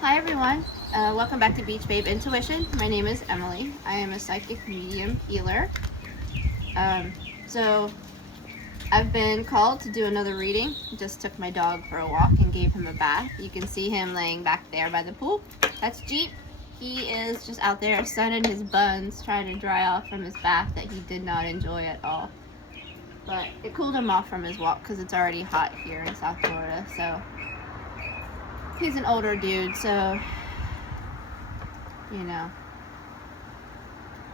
Hi everyone, welcome back to Beachbabeintuition. My name is Emily. I am a psychic medium healer. So I've been called to do another reading. Just took my dog for a walk and gave him a bath. You can see him laying back there by the pool. That's Jeep. He is just out there sunning his buns, trying to dry off from his bath that he did not enjoy at all. But it cooled him off from his walk because it's already hot here in South Florida. So he's an older dude, so you know,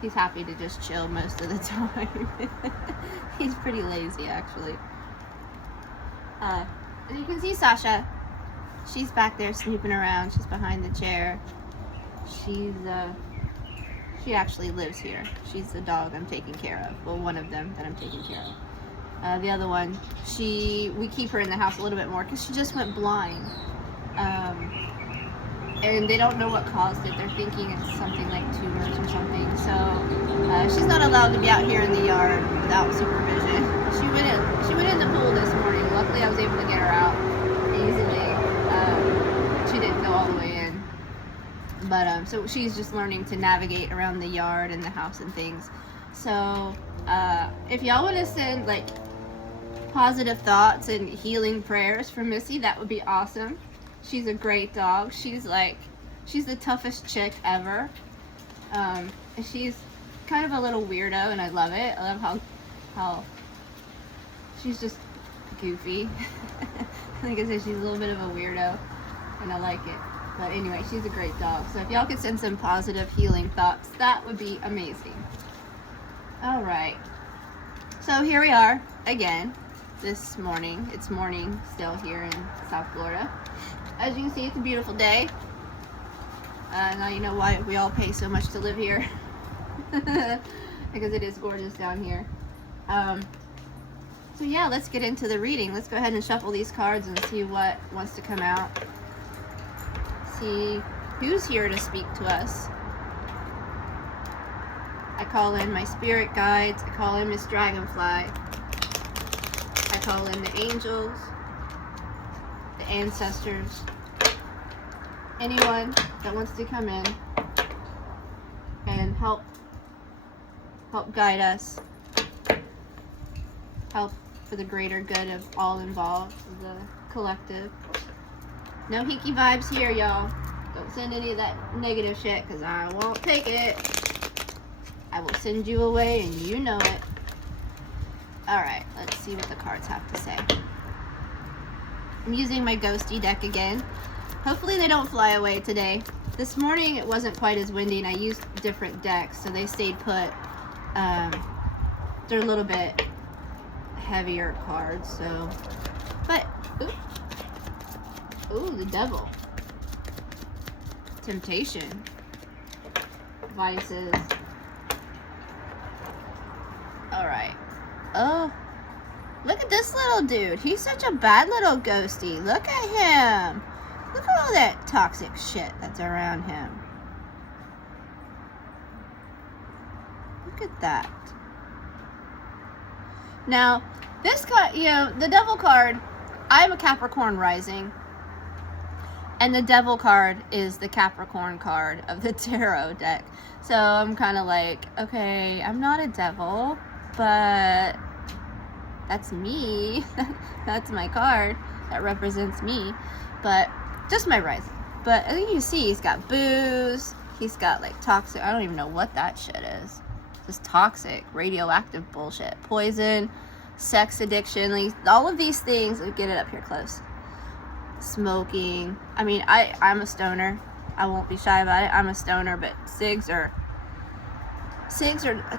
he's happy to just chill most of the time. He's pretty lazy, actually. And you can see Sasha. She's back there snooping around. She's behind the chair. She actually lives here. She's the dog I'm taking care of. Well, one of them that I'm taking care of. The other one, we keep her in the house a little bit more because she just went blind. And they don't know what caused it. They're thinking it's something like tumors or something. So she's not allowed to be out here in the yard without supervision. She went in the pool this morning. Luckily, I was able to get her out easily. She didn't go all the way in, but so she's just learning to navigate around the yard and the house and things. So if y'all want to send like positive thoughts and healing prayers for Missy, that would be awesome. She's a great dog. She's the toughest chick ever. She's kind of a little weirdo, and I love it. I love how she's just goofy. Like I said, she's a little bit of a weirdo, and I like it. But anyway, she's a great dog. So if y'all could send some positive healing thoughts, that would be amazing. All right. So here we are again this morning. It's morning still here in South Florida. As you can see, it's a beautiful day. Now you know why we all pay so much to live here. Because it is gorgeous down here. So yeah, let's get into the reading. Let's go ahead and shuffle these cards and see what wants to come out. See who's here to speak to us. I call in my spirit guides. I call in Miss Dragonfly. I call in the angels, the ancestors, anyone that wants to come in and help guide us, help for the greater good of all involved, the collective. No hinky vibes here, y'all. Don't send any of that negative shit, because I won't take it. I will send you away, and you know it. Alright, let's see what the cards have to say. I'm using my ghosty deck again. Hopefully they don't fly away today. This morning it wasn't quite as windy, and I used different decks, so they stayed put. They're a little bit heavier cards, so. But, ooh, the devil. Temptation. Vices. Alright. Oh, look at this little dude. He's such a bad little ghosty. Look at him. Look at all that toxic shit that's around him. Look at that. Now, this card, you know, the devil card, I'm a Capricorn rising. And the devil card is the Capricorn card of the tarot deck. So I'm kind of like, okay, I'm not a devil, but that's me. That's my card that represents me, but just my rising. But I think you see he's got booze, he's got like toxic, I don't even know what that shit is. Just toxic, radioactive bullshit, poison, sex addiction, like all of these things. Let me get it up here close. Smoking. I mean, I'm a stoner. I won't be shy about it. I'm a stoner, but cigs are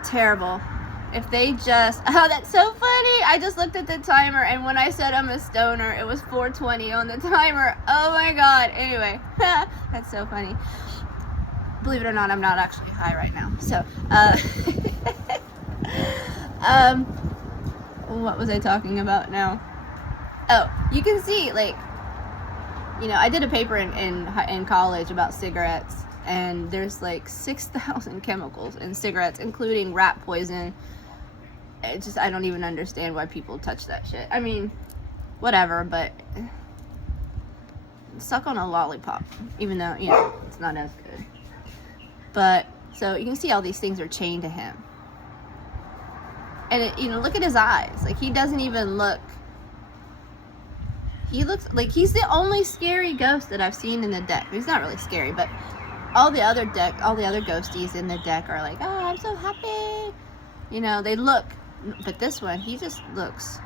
terrible. If they just, oh, that's so funny. I just looked at the timer, and when I said I'm a stoner, it was 4:20 on the timer. Oh my god. Anyway, that's so funny. Believe it or not, I'm not actually high right now. So, what was I talking about now? Oh, you can see, like, you know, I did a paper in college about cigarettes, and there's like 6,000 chemicals in cigarettes, including rat poison. I don't even understand why people touch that shit. I mean, whatever, but suck on a lollipop, even though, you know, it's not as good. But, so you can see all these things are chained to him. And, it, you know, look at his eyes. Like, he doesn't even look... He looks like he's the only scary ghost that I've seen in the deck. He's not really scary, but all the other ghosties in the deck are like, oh, I'm so happy. You know, they look, but this one, he looks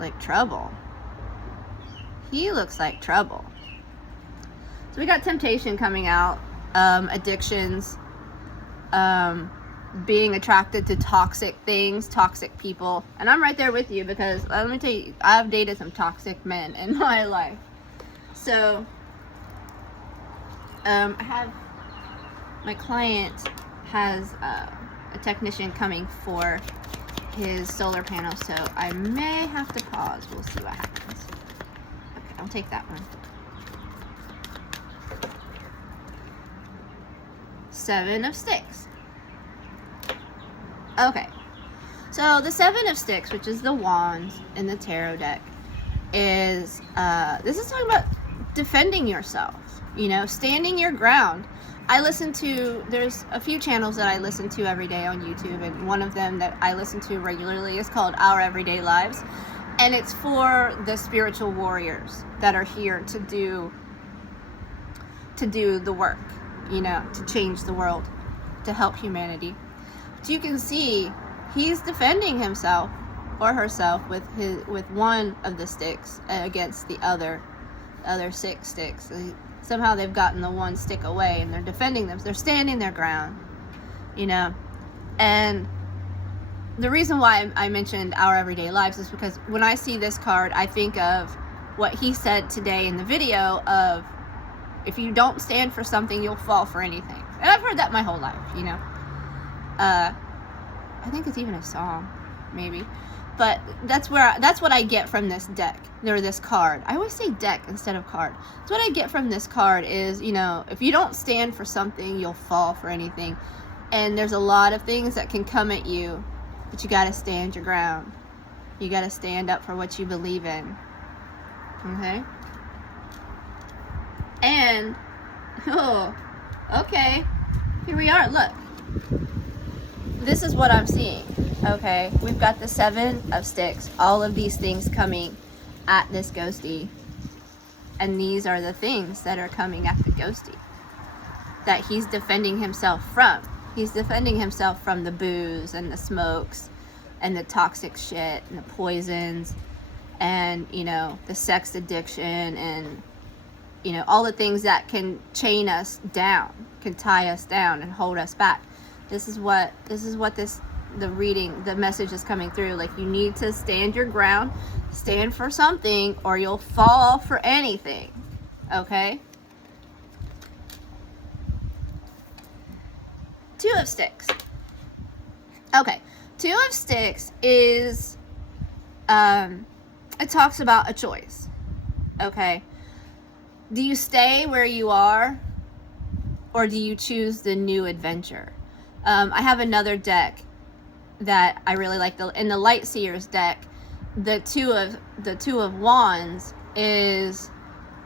like trouble. He looks like trouble. So we got temptation coming out, addictions, being attracted to toxic things, toxic people. And I'm right there with you, because let me tell you, I've dated some toxic men in my life. So my client has a technician coming for his solar panel, so I may have to pause. We'll see what happens. Okay, I'll take that one. 7 of Sticks. Okay, so the 7 of Sticks, which is the wands in the tarot deck, is this is talking about defending yourself, you know, standing your ground. There's a few channels that I listen to every day on YouTube, and one of them that I listen to regularly is called Our Everyday Lives, and it's for the spiritual warriors that are here to do the work, you know, to change the world, to help humanity. So you can see he's defending himself or herself with one of the sticks against the other 6 sticks. Somehow they've gotten the one stick away, and they're defending them. They're standing their ground, you know. And the reason why I mentioned Our Everyday Lives is because when I see this card, I think of what he said today in the video of, if you don't stand for something, you'll fall for anything. And I've heard that my whole life, you know. I think it's even a song, maybe. But that's what I get from this deck, or this card. I always say deck instead of card. So what I get from this card is, you know, if you don't stand for something, you'll fall for anything. And there's a lot of things that can come at you, but you got to stand your ground. You got to stand up for what you believe in. Okay? And, oh, okay. Here we are, look. This is what I'm seeing, okay? We've got the 7 of Sticks, all of these things coming at this ghostie. And these are the things that are coming at the ghostie that he's defending himself from. He's defending himself from the booze and the smokes and the toxic shit and the poisons and, you know, the sex addiction and, you know, all the things that can chain us down, can tie us down and hold us back. This is what the message is coming through. Like, you need to stand your ground, stand for something, or you'll fall for anything. Okay? 2 of Sticks. Okay. 2 of Sticks is, it talks about a choice. Okay? Do you stay where you are, or do you choose the new adventure? I have another deck that I really like. In the Light Seers deck, the two of Wands is,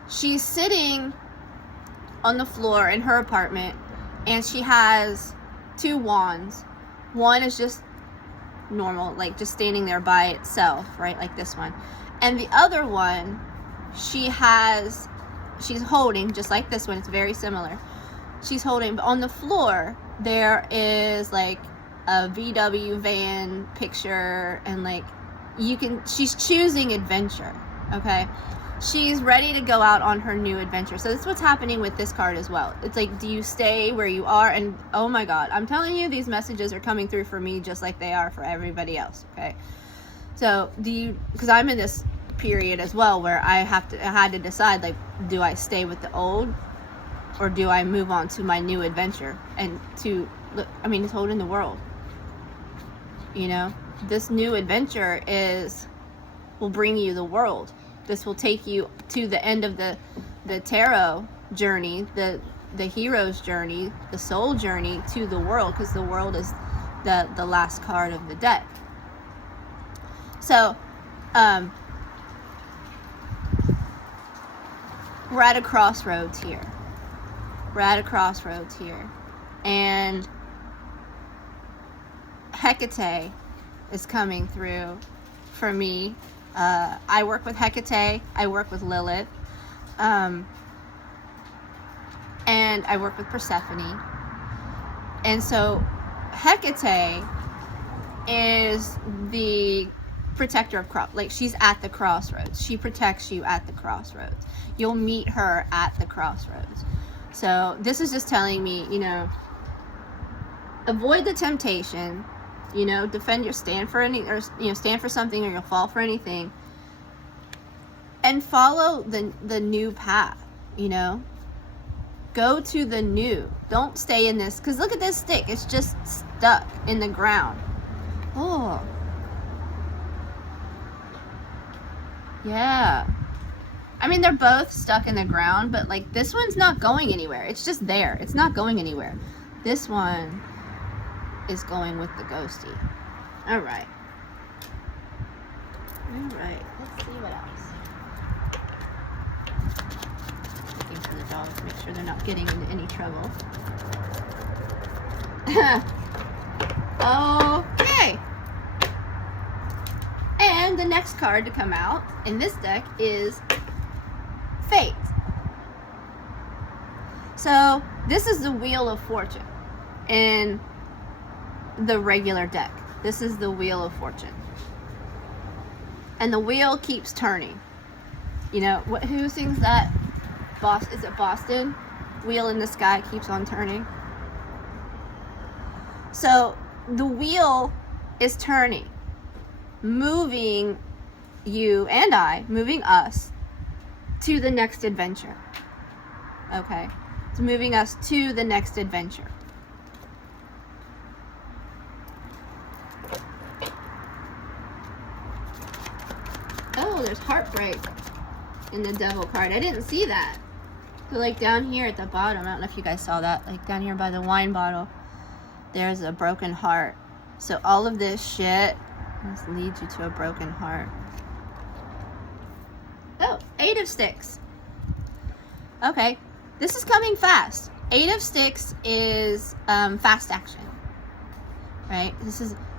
she's sitting on the floor in her apartment, and she has 2 wands. One is just normal, like just standing there by itself, right, like this one, and the other one she's holding, just like this one. It's very similar. She's holding, but on the floor there is like a VW van picture, and like she's choosing adventure. Okay, she's ready to go out on her new adventure. So that's what's happening with this card as well. It's like, do you stay where you are? And oh my god, I'm telling you, these messages are coming through for me just like they are for everybody else. Okay, so because I'm in this period as well where I had to decide, like, do I stay with the old, or do I move on to my new adventure? And it's holding the world. You know, this new adventure will bring you the world. This will take you to the end of the tarot journey, the hero's journey, the soul journey to the world, because the world is the last card of the deck. So, we're at a crossroads here. We're at a crossroads here. And Hecate is coming through for me. I work with Hecate. I work with Lilith. And I work with Persephone. And so Hecate is the protector of like she's at the crossroads. She protects you at the crossroads. You'll meet her at the crossroads. So this is just telling me, you know, avoid the temptation, you know, defend your stand for any, or, you know, stand for something or you'll fall for anything, and follow the new path, you know. Go to the new. Don't stay in this, because look at this stick. It's just stuck in the ground. Oh. Yeah. I mean, they're both stuck in the ground, but like this one's not going anywhere. It's just there. It's not going anywhere. This one is going with the ghosty. All right. All right. Let's see what else. Looking for the dogs, make sure they're not getting into any trouble. Okay. And the next card to come out in this deck is Fate. So this is the Wheel of Fortune in the regular deck. This is the Wheel of Fortune. And the wheel keeps turning. You know, who sings that? Is it Boston? Wheel in the sky keeps on turning. So the wheel is turning, moving you and I, moving us to the next adventure. Okay? It's moving us to the next adventure. Oh, there's heartbreak in the devil card. I didn't see that. So like down here at the bottom, I don't know if you guys saw that, like down here by the wine bottle, there's a broken heart. So all of this shit just leads you to a broken heart. Oh, 8 of Sticks. Okay, this is coming fast. 8 of Sticks is fast action, right?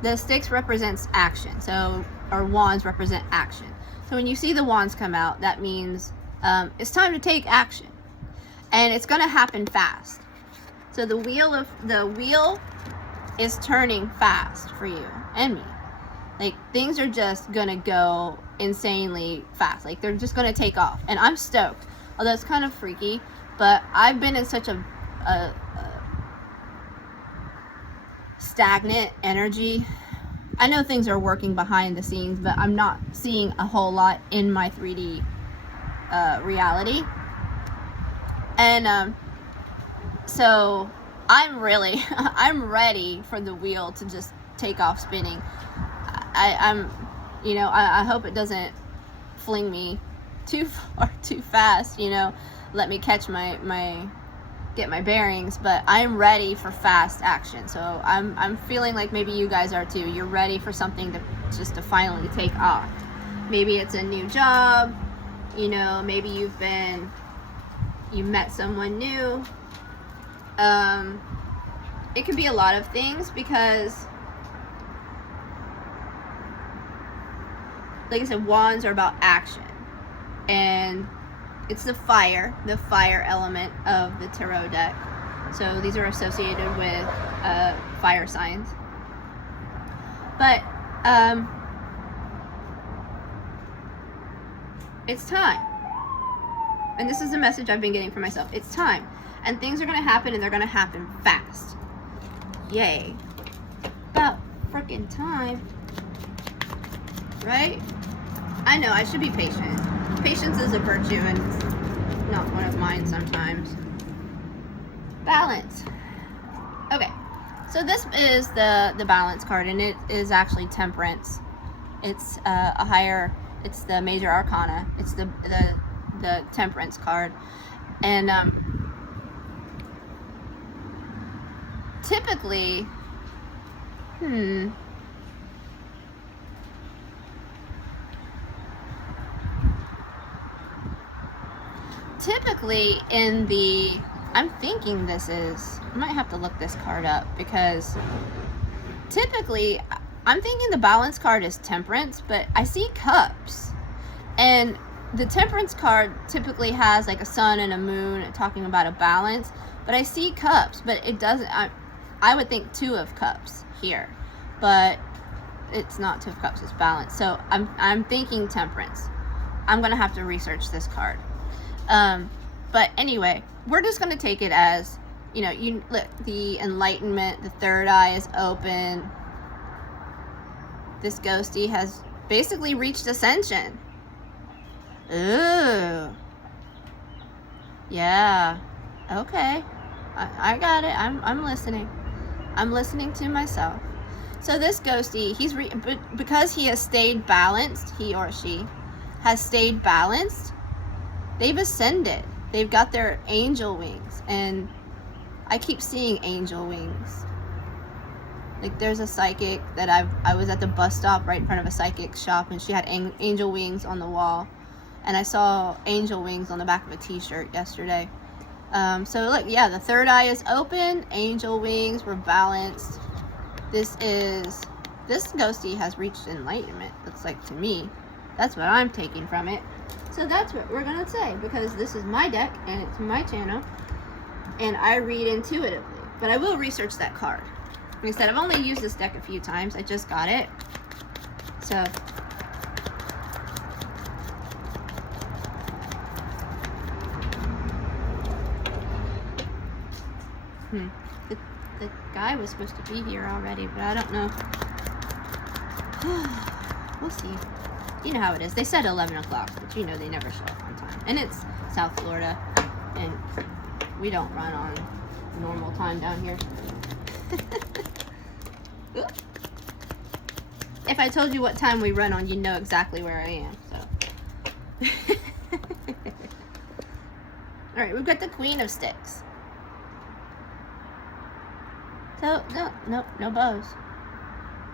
The sticks represents action. So, or wands represent action. So when you see the wands come out, that means it's time to take action, and it's going to happen fast. So the wheel is turning fast for you and me. Like things are just going to go insanely fast. Like they're just going to take off, and I'm stoked. Although it's kind of freaky, but I've been in such a stagnant energy. I know things are working behind the scenes, but I'm not seeing a whole lot in my 3D reality. And so I'm ready for the wheel to just take off spinning. I'm, you know, I hope it doesn't fling me too far too fast, you know, let me catch get my bearings, but I'm ready for fast action. So I'm feeling like maybe you guys are too. You're ready for something to finally take off. Maybe it's a new job, you know, maybe you met someone new. It could be a lot of things, because like I said, wands are about action, and it's the fire element of the tarot deck. So these are associated with fire signs. But it's time. And this is the message I've been getting for myself. It's time. And things are going to happen, and they're going to happen fast. Yay. About freaking time. Right? I know, I should be patient. Patience is a virtue, and it's not one of mine sometimes. Balance. Okay, so this is the balance card, and it is actually temperance. It's it's the major arcana. It's the temperance card. And typically, typically I'm thinking this is, I might have to look this card up, because typically I'm thinking the balance card is temperance, but I see cups. And the temperance card typically has like a sun and a moon talking about a balance, but I see cups, but it doesn't, I would think 2 of cups here, but it's not 2 of cups, it's balance. So I'm thinking temperance. I'm gonna have to research this card. But anyway, we're just gonna take it as, you know, the enlightenment, the third eye is open. This ghostie has basically reached ascension. Ooh. Yeah. Okay. I got it. I'm listening. I'm listening to myself. So this ghostie, because he has stayed balanced, he or she has stayed balanced, they've ascended. They've got their angel wings, and I keep seeing angel wings. Like there's a psychic that I was at the bus stop right in front of a psychic shop, and she had angel wings on the wall, and I saw angel wings on the back of a t-shirt yesterday. So look, yeah, the third eye is open, angel wings, we're balanced. This ghostie has reached enlightenment, looks like to me. That's what I'm taking from it. So that's what we're gonna say, because this is my deck and it's my channel and I read intuitively. But I will research that card. Like I said, I've only used this deck a few times. I just got it. So the guy was supposed to be here already, but I don't know. We'll see. You know how it is. They said 11 o'clock, but you know they never show up on time. And it's South Florida, and we don't run on normal time down here. If I told you what time we run on, you'd know exactly where I am. So, all right, we've got the Queen of Sticks. So no bows.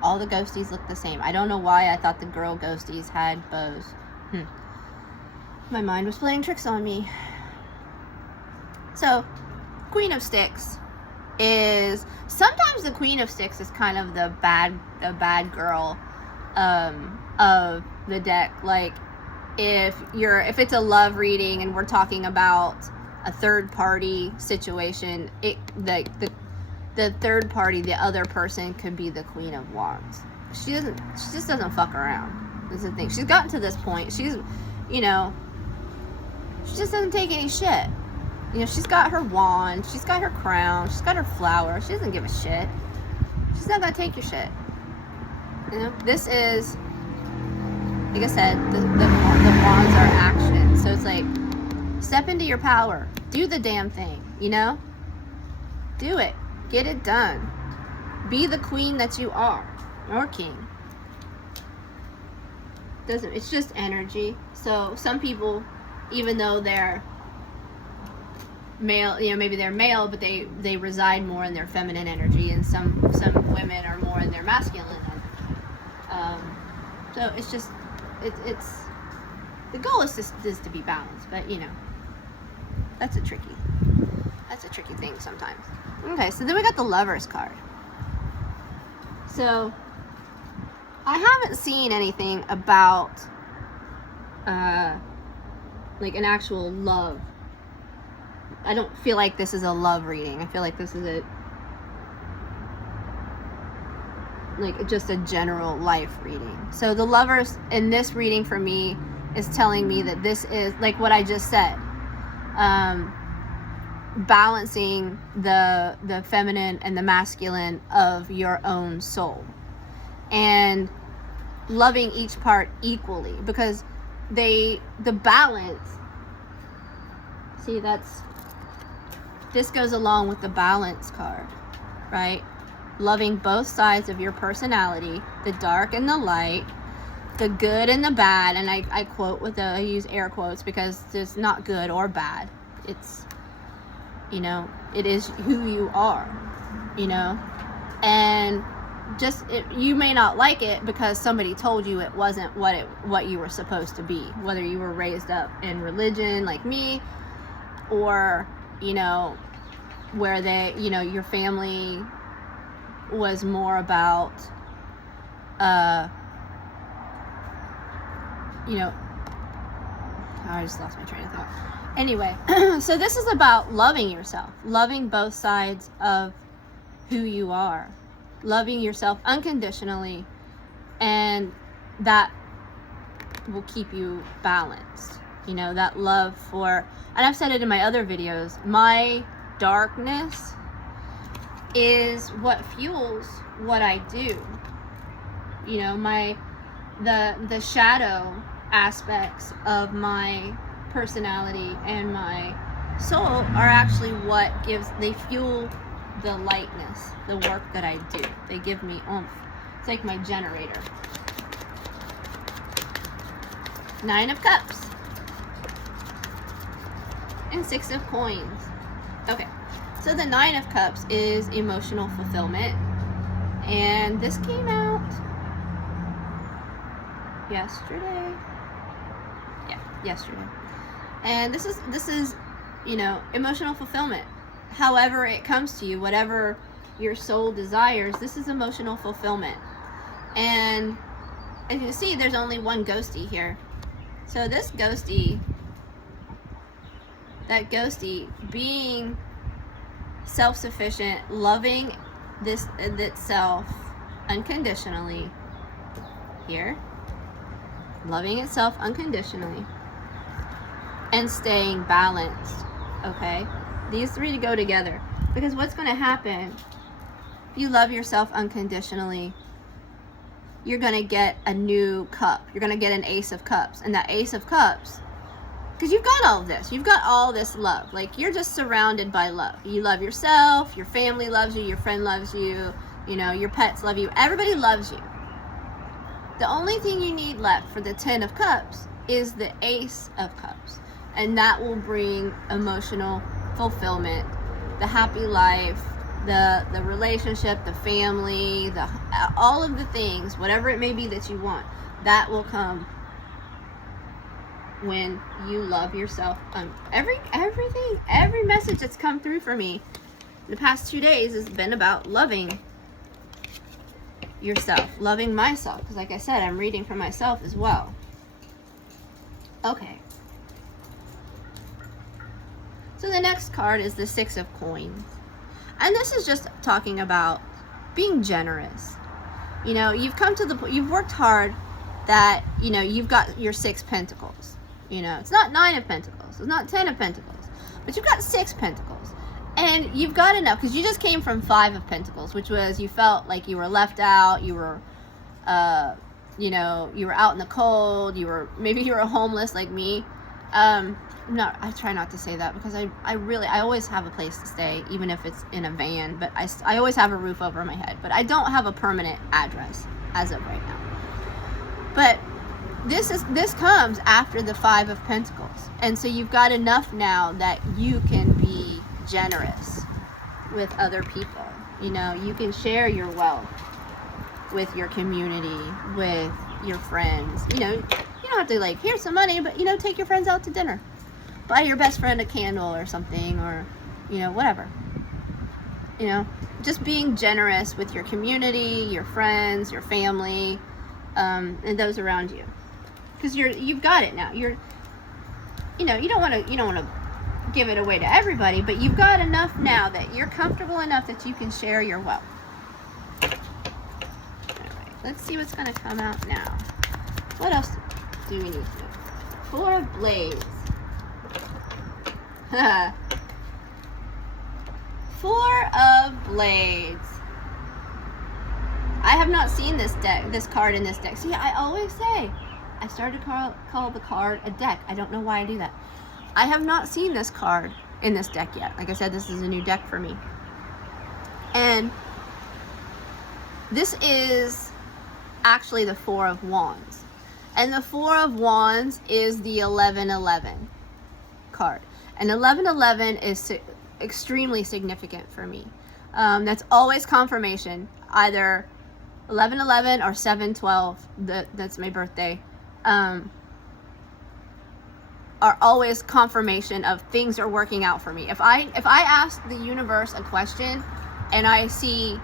All the ghosties look the same. I don't know why I thought the girl ghosties had bows. My mind was playing tricks on me. So, Queen of Sticks is, sometimes the Queen of Sticks is kind of the bad girl of the deck. Like if it's a love reading and we're talking about a third party situation, the third party, the other person, could be the Queen of Wands. She just doesn't fuck around. That's the thing. She's gotten to this point. She's, you know, she just doesn't take any shit. You know, she's got her wand, she's got her crown, she's got her flower. She doesn't give a shit. She's not gonna take your shit. You know, this is, like I said, the wands are action. So it's like, step into your power. Do the damn thing, you know? Do it. Get it done. Be the queen that you are, or king. It's just energy. So some people, even though they're male, you know, maybe they're male, but they reside more in their feminine energy, and some women are more in their masculine energy. So it's just, it's the goal is to be balanced, but you know, that's a tricky thing sometimes. Okay, so then we got the Lovers card. So I haven't seen anything about like an actual love. I don't feel like this is a love reading. I feel like this is just a general life reading. So the Lovers in this reading for me is telling me that this is like what I just said. Balancing the feminine and the masculine of your own soul, and loving each part equally, because the balance, see, this goes along with the balance card, right? Loving both sides of your personality, the dark and the light, the good and the bad. And I use air quotes because it's not good or bad. It's, you know, it is who you are, you know, and you may not like it because somebody told you it wasn't what you were supposed to be, whether you were raised up in religion like me, or, you know, where they, you know, your family was more about, you know, I just lost my train of thought. Anyway, so this is about loving yourself, loving both sides of who you are, loving yourself unconditionally, and that will keep you balanced. You know, that love for, and I've said it in my other videos, my darkness is what fuels what I do. You know, the shadow aspects of my personality and my soul are actually what they fuel the lightness, the work that I do. They give me oomph. It's like my generator. 9 of Cups and 6 of Coins. Okay, so the 9 of Cups is emotional fulfillment, and this came out yesterday. Yeah, yesterday. And this is, you know, emotional fulfillment. However it comes to you, whatever your soul desires, this is emotional fulfillment. And as you can see, there's only one ghostie here. So this ghostie, that ghostie being self-sufficient, loving itself unconditionally here, loving itself unconditionally, and staying balanced. Okay, these three to go together, because what's going to happen if you love yourself unconditionally, you're going to get a new cup. You're going to get an Ace of Cups, and that Ace of Cups, because you've got all of this, you've got all this love, like you're just surrounded by love. You love yourself, your family loves you, your friend loves you, you know, your pets love you, everybody loves you. The only thing you need left for the 10 of Cups is the Ace of Cups, and that will bring emotional fulfillment, the happy life, the relationship, the family, all of the things, whatever it may be that you want, that will come when you love yourself. Every message that's come through for me the past 2 days has been about loving yourself, loving myself, because like I said, I'm reading for myself as well. Okay. So the next card is the 6 of Coins. And this is just talking about being generous. You know, you've come to the point, you've worked hard, that, you know, you've got your 6 Pentacles. You know, it's not 9 of Pentacles, it's not 10 of Pentacles, but you've got 6 Pentacles. And you've got enough, because you just came from 5 of Pentacles, which was you felt like you were left out, you were, you know, you were out in the cold, maybe you were homeless like me. I try not to say that, because I always have a place to stay, even if it's in a van, but I always have a roof over my head, but I don't have a permanent address as of right now. But this comes after the 5 of Pentacles, and so you've got enough now that you can be generous with other people. You know, you can share your wealth with your community, with your friends. You know, you don't have to, like, here's some money, but, you know, take your friends out to dinner, buy your best friend a candle or something, or, you know, whatever. You know, just being generous with your community, your friends, your family, and those around you, because you've got it now. You know, you don't want to give it away to everybody, but you've got enough now that you're comfortable enough that you can share your wealth. All right, let's see what's going to come out now. What else do we need to do? 4 of Blades. 4 of Blades. I have not seen this card in this deck. See, I always say, I started to call the card a deck. I don't know why I do that. I have not seen this card in this deck yet. Like I said, this is a new deck for me. And this is actually the 4 of Wands. And the 4 of Wands is the 1111 card. And 1111 is extremely significant for me. That's always confirmation. Either 1111 or 712. That's my birthday. are always confirmation of things are working out for me. If I ask the universe a question and I see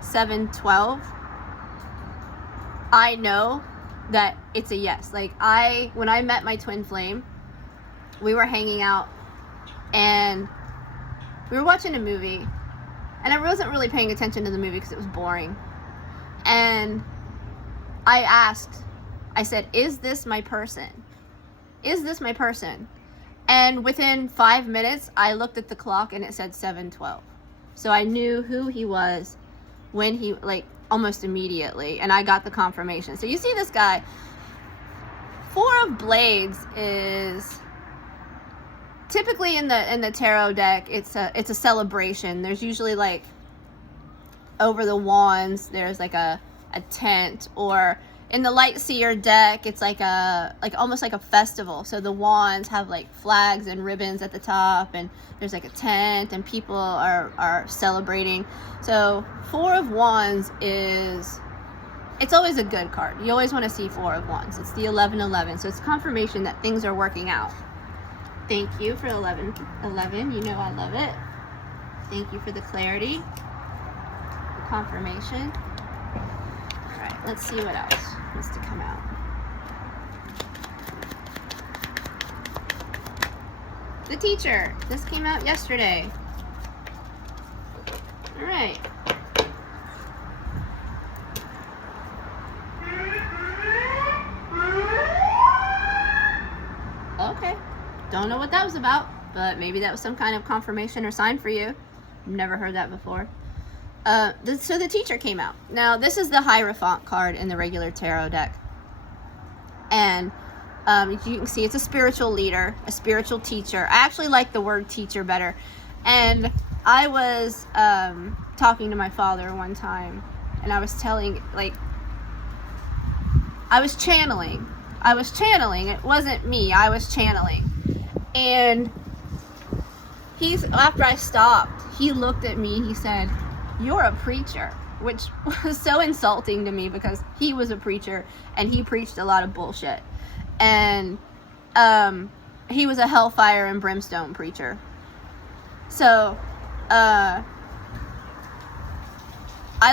712, I know that it's a yes. Like when I met my twin flame, we were hanging out and we were watching a movie, and I wasn't really paying attention to the movie because it was boring. And I said, is this my person? Is this my person? And within 5 minutes, I looked at the clock and it said 7:12. So I knew who he was when he, like, almost immediately, and I got the confirmation. So you see this guy, 4 of Blades is typically in the tarot deck, it's a celebration. There's usually, like, over the wands, there's like a tent, or in the Light Seer deck, it's like almost like a festival. So the wands have like flags and ribbons at the top, and there's like a tent, and people are celebrating. So 4 of Wands it's always a good card. You always want to see 4 of Wands. It's the 1111, so it's confirmation that things are working out. Thank you for 1111. You know I love it. Thank you for the clarity, the confirmation. All right, let's see what else needs to come out. The Teacher. This came out yesterday. All right. Okay. Don't know what that was about, but maybe that was some kind of confirmation or sign for you. Never heard that before. So the Teacher came out. Now, this is the Hierophant card in the regular tarot deck. And you can see it's a spiritual leader, a spiritual teacher. I actually like the word teacher better. And I was talking to my father one time, and I was telling, like, I was channeling. It wasn't me. I was channeling. And after I stopped, he looked at me, he said, "You're a preacher," which was so insulting to me because he was a preacher and he preached a lot of bullshit. And he was a hellfire and brimstone preacher. So I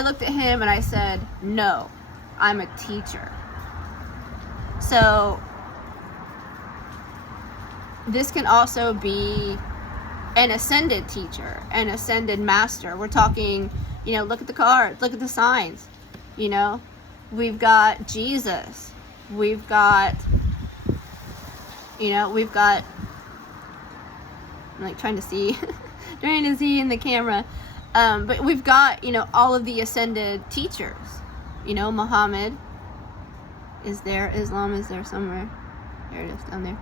looked at him and I said, "No, I'm a teacher." So this can also be an ascended teacher, an ascended master. We're talking, look at the cards, look at the signs. We've got Jesus. We've got, I'm like trying to see in the camera. But we've got, all of the ascended teachers. Muhammad is there. Islam is there somewhere. There it is, down there.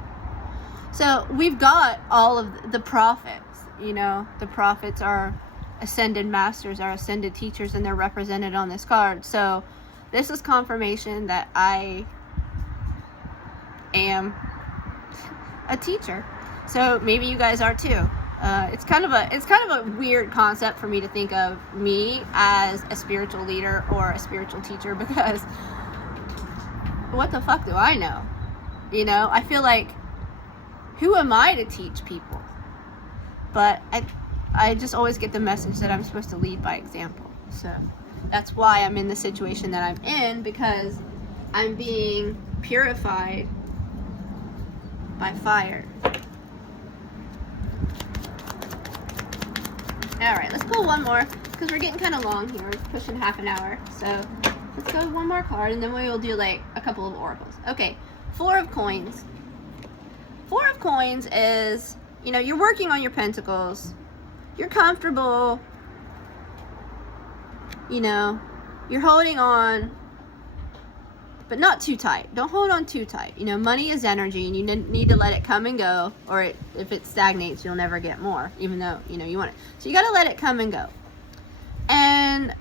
So we've got all of the prophets. The prophets are ascended masters, are ascended teachers, and they're represented on this card. So this is confirmation that I am a teacher. So maybe you guys are too. It's kind of a weird concept for me to think of me as a spiritual leader or a spiritual teacher, because what the fuck do I know? I feel like, who am I to teach people? But I just always get the message that I'm supposed to lead by example. So that's why I'm in the situation that I'm in, because I'm being purified by fire. Alright, let's pull one more, because we're getting kind of long here. We're pushing half an hour. So let's go one more card, and then we will do like a couple of oracles. Okay, 4 of Coins. 4 of Coins is, you're working on your pentacles. You're comfortable. You're holding on, but not too tight. Don't hold on too tight. Money is energy, and you need to let it come and go, or if it stagnates, you'll never get more, even though, you want it. So you got to let it come and go. And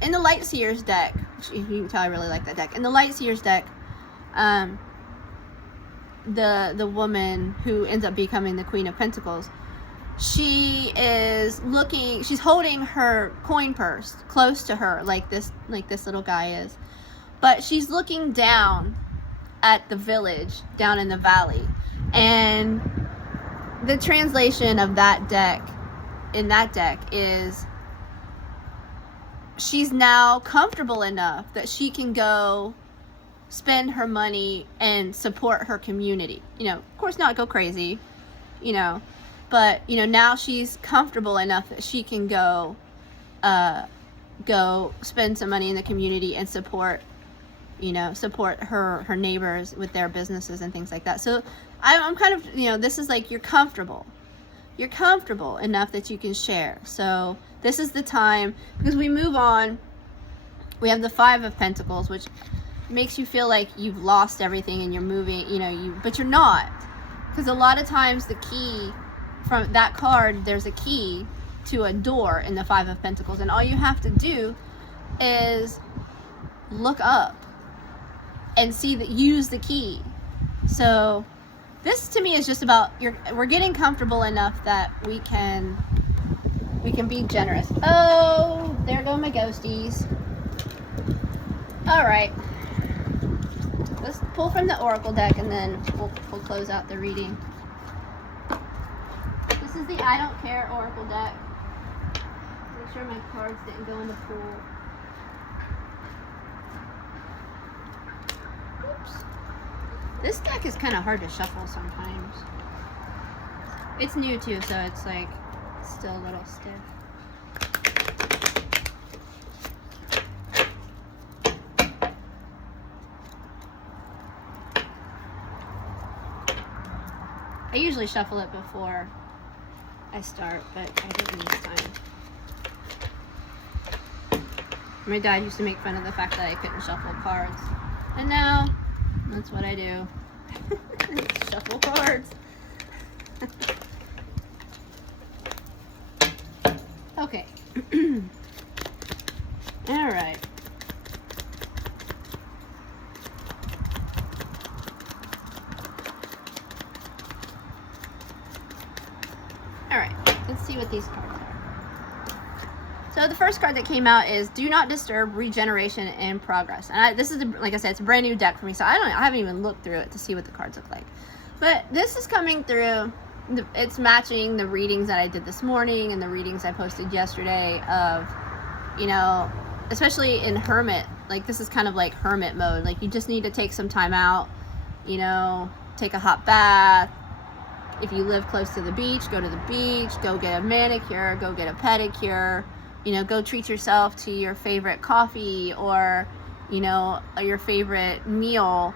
in the Light Seers deck, which you can tell I really like that deck. In the Light Seers deck, the woman who ends up becoming the Queen of Pentacles, she's holding her coin purse close to her, like this little guy is, but she's looking down at the village down in the valley, And the translation of that deck, in that deck, is she's now comfortable enough that she can go spend her money and support her community. You know, of course not go crazy, you know, but, you know, now she's comfortable enough that she can go spend some money in the community and support, you know, support her neighbors with their businesses and things like that. So I'm kind of, you know, this is like, you're comfortable enough that you can share. So this is the time, because we move on. We have the Five of Pentacles, which makes you feel like you've lost everything and you're moving, you know, but you're not. Because a lot of times the key from that card, there's a key to a door in the Five of Pentacles, and all you have to do is look up and see that, use the key. So this to me is just about, we're getting comfortable enough that we can be generous. Oh, there go my ghosties. All right, let's pull from the Oracle deck and then we'll close out the reading. This is the I Don't Care Oracle deck. Make sure my cards didn't go in the pool. Oops. This deck is kind of hard to shuffle sometimes. It's new too, so it's like still a little stiff. I usually shuffle it before I start, but I didn't this time. My dad used to make fun of the fact that I couldn't shuffle cards, and now that's what I do. Shuffle cards. Okay. All right. All right, let's see what these cards are. So the first card that came out is Do Not Disturb, Regeneration, and Progress. And this is, like I said, it's a brand new deck for me, so I haven't even looked through it to see what the cards look like. But this is coming through, it's matching the readings that I did this morning and the readings I posted yesterday of, you know, especially in Hermit, like this is kind of like Hermit mode. Like you just need to take some time out, you know, take a hot bath. If you live close to the beach, go to the beach, go get a manicure, go get a pedicure, you know, go treat yourself to your favorite coffee or, you know, your favorite meal.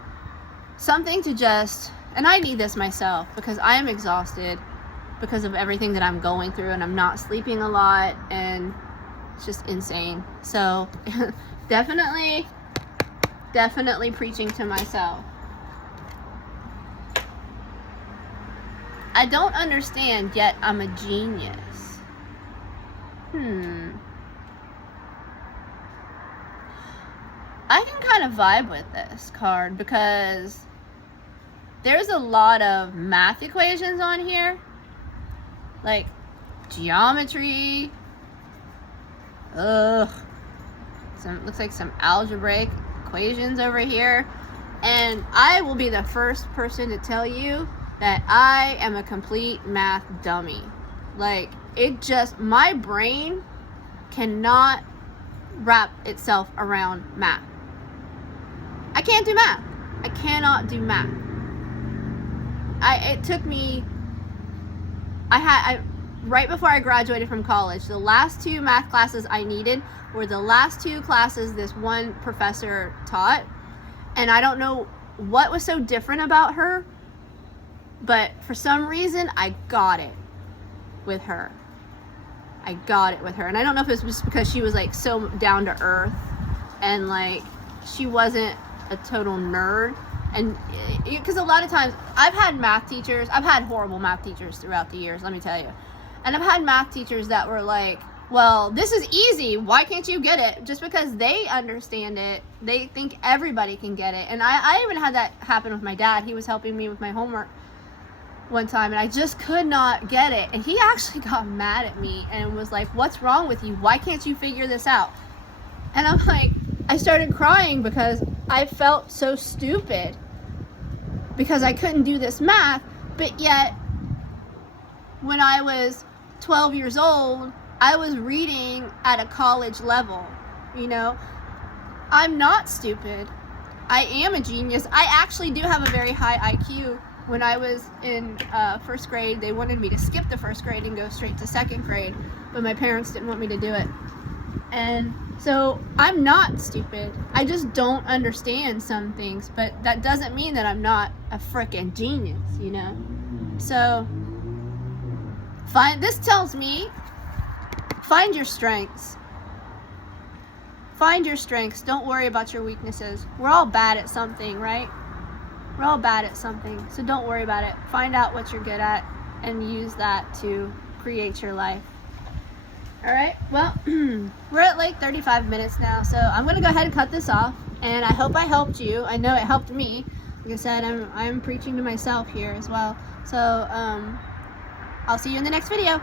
Something to just, and I need this myself because I am exhausted because of everything that I'm going through, and I'm not sleeping a lot, and it's just insane. So definitely preaching to myself. I don't understand, yet I'm a genius. I can kind of vibe with this card because there's a lot of math equations on here. Like geometry. Looks like some algebraic equations over here. And I will be the first person to tell you that I am a complete math dummy. Like, it just, my brain cannot wrap itself around math. I can't do math. I cannot do math. It took me, right before I graduated from college, the last two math classes I needed were the last two classes this one professor taught. And I don't know what was so different about her, but for some reason, I got it with her. And I don't know if it was just because she was like so down to earth and like she wasn't a total nerd. And because a lot of times I've had horrible math teachers throughout the years, let me tell you. And I've had math teachers that were like, well, this is easy, why can't you get it? Just because they understand it, they think everybody can get it. And I even had that happen with my dad. He was helping me with my homework one time and I just could not get it. And he actually got mad at me and was like, what's wrong with you? Why can't you figure this out? And I'm like, I started crying because I felt so stupid because I couldn't do this math. But yet, when I was 12 years old, I was reading at a college level, you know. I'm not stupid. I am a genius. I actually do have a very high IQ. When I was in first grade, they wanted me to skip the first grade and go straight to second grade, but my parents didn't want me to do it. And so I'm not stupid. I just don't understand some things, but that doesn't mean that I'm not a frickin' genius, you know? So, this tells me, find your strengths. Find your strengths. Don't worry about your weaknesses. We're all bad at something, right? We're all bad at something, so don't worry about it. Find out what you're good at and use that to create your life. Alright, well, we're at like 35 minutes now, so I'm going to go ahead and cut this off, and I hope I helped you. I know it helped me. Like I said, I'm preaching to myself here as well. So, I'll see you in the next video.